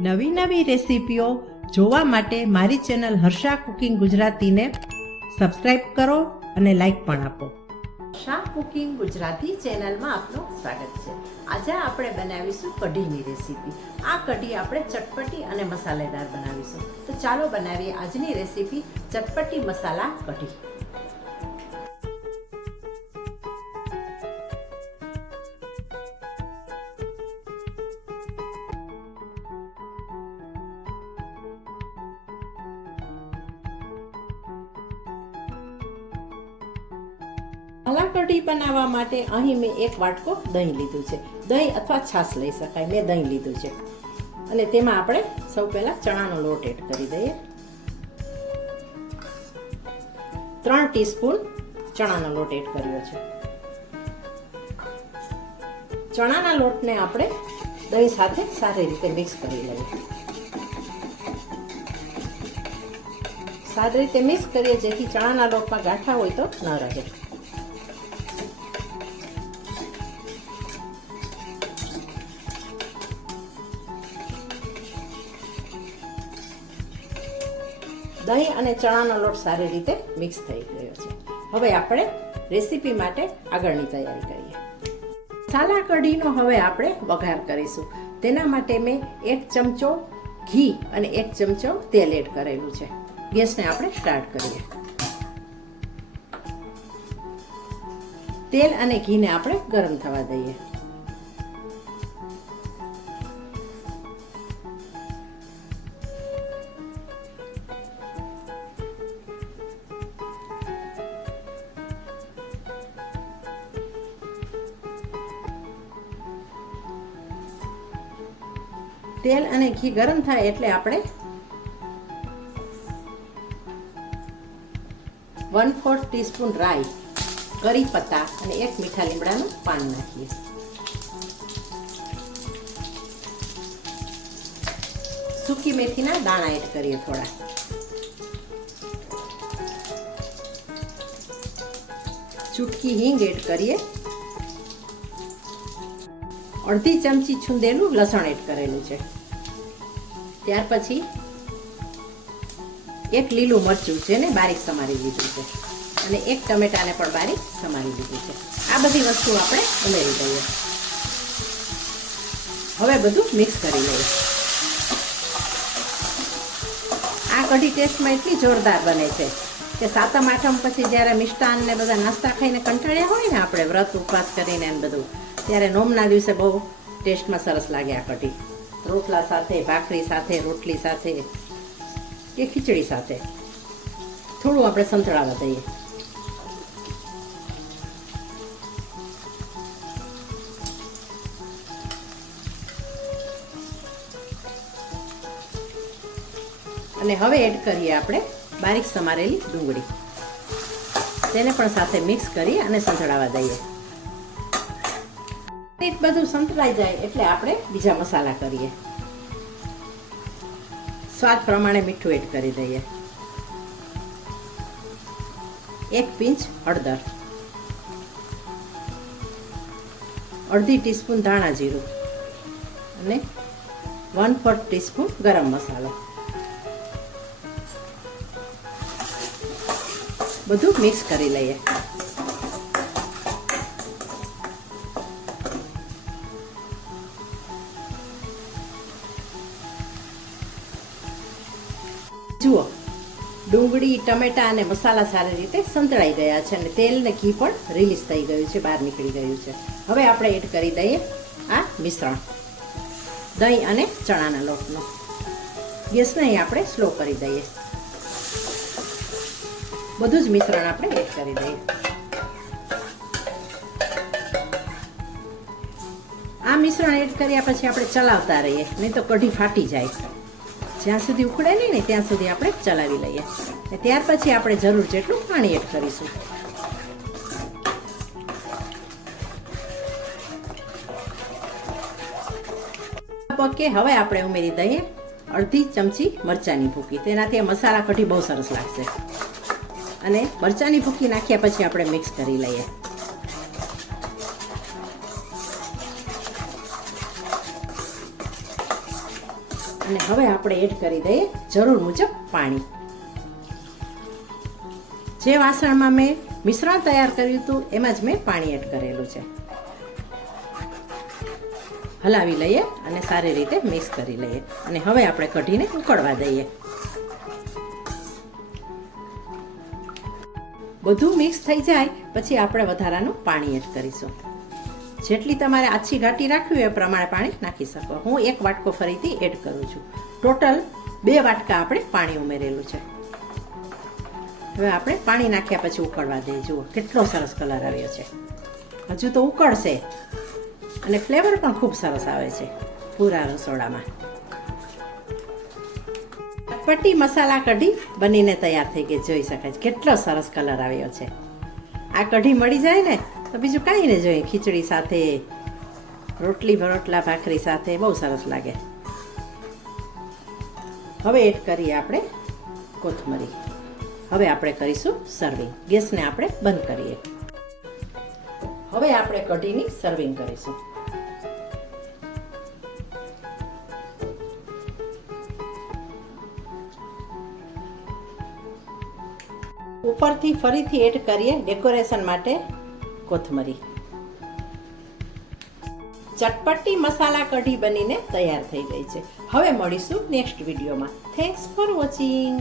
નવી નવી રેસીપીઓ જોવા માટે મારી ચેનલ હર્ષા કુકિંગ ગુજરાતીને સબસ્ક્રાઈબ કરો અને લાઈક પણ આપો. હર્ષા કુકિંગ ગુજરાતી ચેનલમાં આપનું સ્વાગત છે. આજે આપણે બનાવીશું કઢીની રેસીપી. આ કઢી આપણે ચટપટી અને મસાલેદાર બનાવીશું. તો ચાલો બનાવીએ આજની રેસીપી ચટપટી મસાલા કઢી. કઢી બનાવવા માટે અહીં મેં એક વાટકો દહીં લીધું છે. દહીં અથવા છાશ લઈ શકાય, મેં દહીં લીધું છે. અને તેમાં આપણે સૌ પહેલાં ચણાનો લોટ એડ કરી દઈએ. ત્રણ ટીસ્પૂન ચણાનો લોટ એડ કર્યો છે. ચણાના લોટને આપણે દહીં સાથે સારી રીતે મિક્સ કરી લઈએ. સારી રીતે મિક્સ કરીએ જેથી ચણાના લોટમાં ગાંઠા હોય તો ન રહે. દહીં અને ચણાનો લોટ સારી રીતે મિક્સ થઈ ગયો છે. હવે આપણે રેસીપી માટે આગળની તૈયારી કરીએ. સાલા કઢીનો હવે આપણે વઘાર કરીશું. તેના માટે મેં એક ચમચો ઘી અને એક ચમચો તેલ એડ કરેલું છે. ગેસને આપણે સ્ટાર્ટ કરીએ. તેલ અને ઘીને આપણે ગરમ થવા દઈએ. તેલ અને ઘી ગરમ થાય એટલે આપણે વન ફોર્થ ટીસ્પૂન રાઈ, કરી પત્તા અને એક મીઠા લીમડાનું પાન નાખીએ. સૂકી મેથીના દાણા એડ કરીએ થોડા. ચૂટકી હિંગ એડ કરીએ. અડધી ચમચી છુંદેલું લસણ એડ કરેલું છે. ત્યાર પછી એક લીલું મરચું છે ને બારીક સમારી લીધું છે. અને એક ટમેટાને પણ બારીક સમારી લીધું છે. આ બધી વસ્તુ આપણે ઉમેરી દઈએ. હવે બધું મિક્સ કરી લઈએ. આ કઢી ટેસ્ટમાં એટલી જોરદાર બને છે કે સાતમ, આઠમ પછી જ્યારે મિષ્ટાન ને બધા નાસ્તા ખાઈને કંટાળ્યા હોય ને આપણે વ્રત ઉપવાસ કરીને એમ બધું ત્યારે નોમના દિવસે બહુ ટેસ્ટમાં સરસ લાગે આ કઢી. રોટલા સાથે, ભાખરી સાથે, રોટલી સાથે કે ખીચડી સાથે. થોડું આપણે સંતળાવા દઈએ. અને હવે એડ કરીએ આપણે બારીક સમારેલી ડુંગળી. તેને પણ સાથે મિક્સ કરી અને સંતળાવા દઈએ. મિનિટ બધું સંતળાઈ જાય એટલે આપણે બીજા મસાલા કરીએ. સ્વાદ પ્રમાણે મીઠું એડ કરી દઈએ. એક પિંચ હળદર. અડધી ટીસ્પૂન ધાણા જીરું. અને વન ફોર્થ ટીસ્પૂન ગરમ મસાલો. બધું મિક્સ કરી લઈએ. જુઓ, ડુંગળી, ટમેટા અને મસાલા સારી રીતે સંતળાઈ ગયા છે અને તેલ ને ઘી પણ રિલીઝ થઈ ગયું છે, બહાર નીકળી ગયું છે. હવે આપણે એડ કરી દઈએ આ મિશ્રણ, દહીં અને ચણાના લોટનો. ગેસને અહીં આપણે સ્લો કરી દઈએ. બધું જ મિશ્રણ આપણે એડ કરી દઈએ. આ મિશ્રણ એડ કર્યા પછી આપણે ચલાવતા રહીએ, નહીં તો કઢી ફાટી જાય. જ્યાં સુધી ઉકળે નહીં ને ત્યાં સુધી આપણે ચલાવી લઈએ. ને ત્યાર પછી આપણે જરૂર જેટલું પાણી એડ કરીશું. પકે, હવે આપણે ઉમેરી દઈએ અડધી ચમચી મરચાંની ભૂકી. તેનાથી મસાલા કઢી બહુ સરસ લાગશે. અને મરચાંની ભૂકી નાખ્યા પછી આપણે મિક્સ કરી લઈએ. અને હવે આપણે એડ કરી દઈએ જરૂર મુજબ પાણી. જે વાસણમાં મેં મિશ્રણ તૈયાર કર્યું હતું, એમાં જ મેં પાણી એડ કરેલું છે. હલાવી લઈએ અને સારી રીતે મિક્સ કરી લઈએ. અને હવે આપણે કઢીને ઉકળવા દઈએ. બધું મિક્સ થઈ જાય, પછી આપણે વધારાનું પાણી એડ કરીશું. જેટલી તમારે આછી ઘાટી રાખવી હોય એ પ્રમાણે પાણી નાખી શકો. હું એક વાટકો ફરીથી એડ કરું છું. ટોટલ બે વાટકા આપણે પાણી ઉમેરેલું છે. હવે આપણે પાણી નાખ્યા પછી ઉકળવા દઈએ. જુઓ, કેટલો સરસ કલર આવ્યો છે. હજુ તો ઉકળશે. અને ફ્લેવર પણ ખૂબ સરસ આવે છે પૂરા રસોડામાં. ચટપટી મસાલા કઢી બનીને તૈયાર થઈ ગઈ જોઈ શકાય કેટલો સરસ કલર આવ્યો છે. આ કઢી મળી જાય ને તો બીજું કાંઈ ને જોઈએ, ખીચડી સાથે, રોટલી રોટલા ભાખરી સાથે, બહુ સરસ લાગે. હવે એડ કરીએ આપણે કોથમરી. હવે આપણે કરીશું સર્વિંગ ગેસને આપણે બંધ કરીએ. હવે આપણે કઢીની સર્વિંગ કરીશું. ઉપરથી ફરીથી એડ કરીએ ડેકોરેશન માટે. કોથમરી. ચટપટી મસાલા કઢી બનીને તૈયાર થઈ ગઈ છે. હવે મળીશું નેક્સ્ટ વિડીયોમાં. Thanks for watching